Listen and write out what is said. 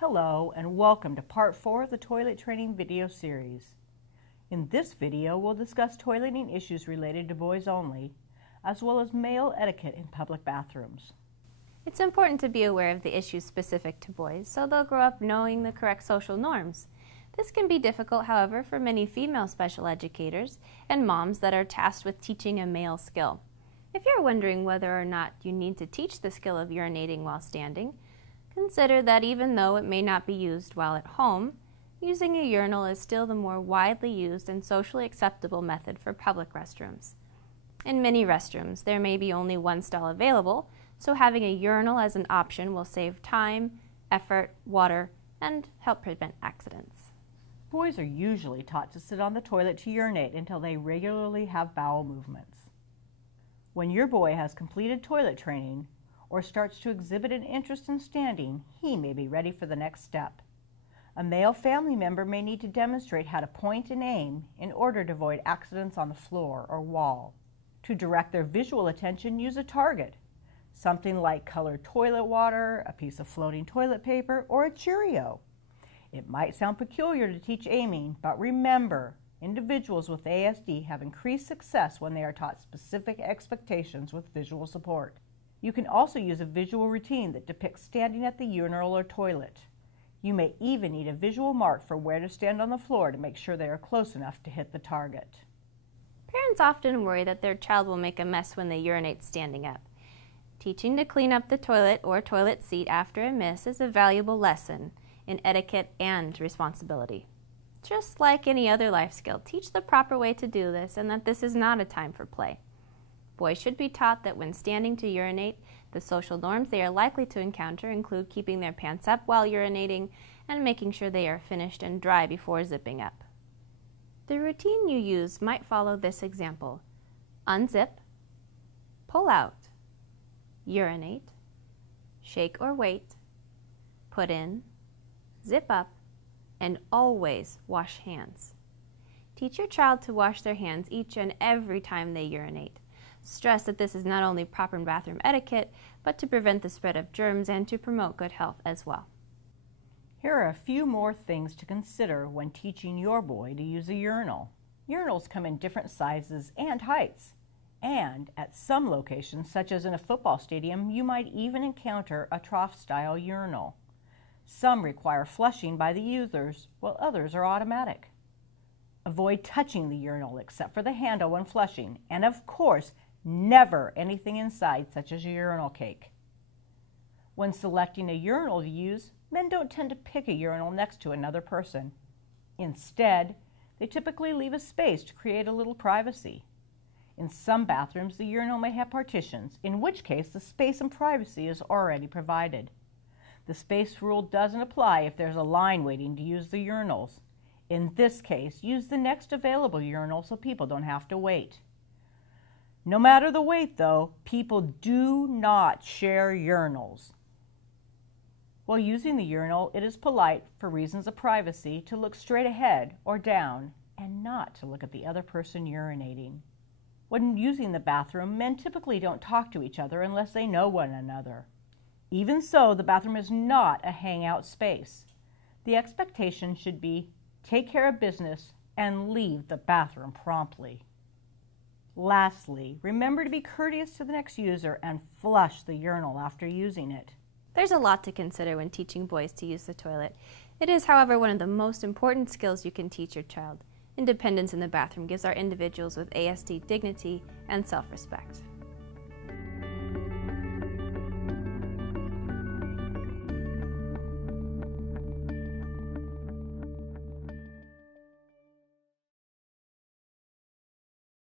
Hello and welcome to part 4 of the toilet training video series. In this video, we'll discuss toileting issues related to boys only, as well as male etiquette in public bathrooms. It's important to be aware of the issues specific to boys, so they'll grow up knowing the correct social norms. This can be difficult, however, for many female special educators and moms that are tasked with teaching a male skill. If you're wondering whether or not you need to teach the skill of urinating while standing, consider that even though it may not be used while at home, using a urinal is still the more widely used and socially acceptable method for public restrooms. In many restrooms, there may be only one stall available, so having a urinal as an option will save time, effort, water, and help prevent accidents. Boys are usually taught to sit on the toilet to urinate until they regularly have bowel movements. When your boy has completed toilet training, or starts to exhibit an interest in standing, he may be ready for the next step. A male family member may need to demonstrate how to point and aim in order to avoid accidents on the floor or wall. To direct their visual attention, use a target, something like colored toilet water, a piece of floating toilet paper, or a Cheerio. It might sound peculiar to teach aiming, but remember, individuals with ASD have increased success when they are taught specific expectations with visual support. You can also use a visual routine that depicts standing at the urinal or toilet. You may even need a visual mark for where to stand on the floor to make sure they are close enough to hit the target. Parents often worry that their child will make a mess when they urinate standing up. Teaching to clean up the toilet or toilet seat after a miss is a valuable lesson in etiquette and responsibility. Just like any other life skill, teach the proper way to do this and that this is not a time for play. Boys should be taught that when standing to urinate, the social norms they are likely to encounter include keeping their pants up while urinating and making sure they are finished and dry before zipping up. The routine you use might follow this example: unzip, pull out, urinate, shake or wait, put in, zip up, and always wash hands. Teach your child to wash their hands each and every time they urinate. Stress that this is not only proper bathroom etiquette, but to prevent the spread of germs and to promote good health as well. Here are a few more things to consider when teaching your boy to use a urinal. Urinals come in different sizes and heights, and at some locations, such as in a football stadium, you might even encounter a trough-style urinal. Some require flushing by the users, while others are automatic. Avoid touching the urinal except for the handle when flushing, and of course, never anything inside, such as a urinal cake. When selecting a urinal to use, men don't tend to pick a urinal next to another person. Instead, they typically leave a space to create a little privacy. In some bathrooms, the urinal may have partitions, in which case the space and privacy is already provided. The space rule doesn't apply if there's a line waiting to use the urinals. In this case, use the next available urinal so people don't have to wait. No matter the wait, though, people do not share urinals. While using the urinal, it is polite, for reasons of privacy, to look straight ahead or down and not to look at the other person urinating. When using the bathroom, men typically don't talk to each other unless they know one another. Even so, the bathroom is not a hangout space. The expectation should be take care of business and leave the bathroom promptly. Lastly, remember to be courteous to the next user and flush the urinal after using it. There's a lot to consider when teaching boys to use the toilet. It is, however, one of the most important skills you can teach your child. Independence in the bathroom gives our individuals with ASD dignity and self-respect.